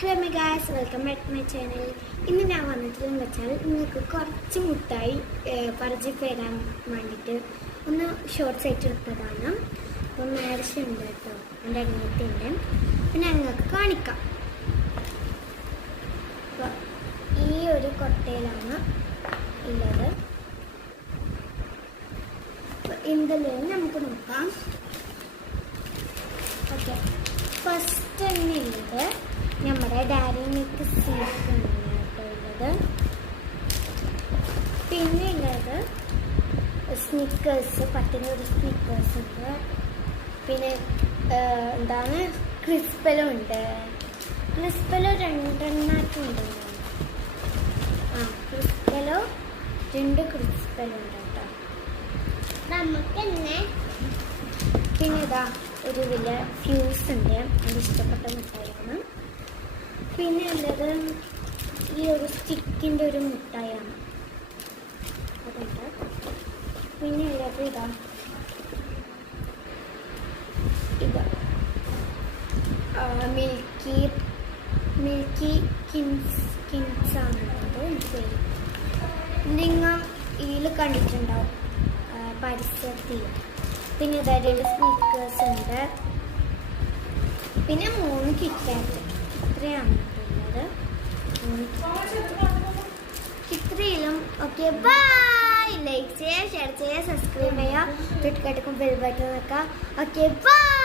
Hello my guys, welcome back to my channel. ഇന്ന് ഞാൻ വന്നിട്ടുള്ളതെന്ന് വെച്ചാൽ നിങ്ങൾക്ക് കുറച്ച് മുട്ടായി പരിചയപ്പെടാൻ വേണ്ടിയിട്ട് ഒന്ന് ഷോർട്ട്സ് ആയിട്ട് എടുത്തതാണ്. അപ്പം മാരേജ് ഉണ്ട് കേട്ടോ, എൻ്റെ അനിയത്തിയുണ്ട്. അപ്പം ഞങ്ങൾക്ക് കാണിക്കാം. അപ്പോൾ ഈ ഒരു കൊട്ടയിലാണ് ഉള്ളത്. ഇതിൽ നമുക്ക് നോക്കാം. ഓക്കെ, ഫസ്റ്റ് തന്നെ ഉള്ളത് നമ്മുടെ ഡയറി മിൽക്ക് സീഡ്സ് ആണ് കേട്ടോ ഉള്ളത്. പിന്നെ ഉള്ളത് സ്നിക്കേഴ്സ്, പട്ടിന് ഒരു സ്നിക്കേഴ്സ് ഉണ്ട്. പിന്നെ എന്താണ് ക്രിസ്പെലോ ഉണ്ട്. ക്രിസ്പെലോ രണ്ടെണ്ണായിട്ടുണ്ട്. ക്രിസ്പെലോ 2 ക്രിസ്പെലോ ഉണ്ട് കേട്ടോ. നമുക്ക് തന്നെ പിന്നെ ഇതാ ഒരു വലിയ ഫ്യൂസ് ഉണ്ട്, അത് ഇഷ്ടപ്പെട്ട മിഠായിയാണ്. പിന്നെ ഉള്ളത് ഈ ഒരു സ്റ്റിക്കിൻ്റെ ഒരു മിഠായിയാണ്, അതുണ്ട്. പിന്നെ ഉള്ളത് ഇത് മിൽക്കി കിൻസ് ആണുള്ളത്. എനിക്ക് നിങ്ങൾ ഇതിൽ കണ്ടിട്ടുണ്ടാവും പരസ്യത്തിൽ. പിന്നെ ഇതാ 2 സ്നിക്കേഴ്സ് ഉണ്ട്. പിന്നെ 3 കിറ്റ്കാറ്റ്. ഇത്രയാണ് ഉള്ളത്. ഇത്രയിലും. Okay, bye. ലൈക്ക് ചെയ്യുക, ഷെയർ ചെയ്യുക, സബ്സ്ക്രൈബ് ചെയ്യുക, തൊട്ട് ബെൽ ബട്ടൺ വെക്കുക. Okay, by.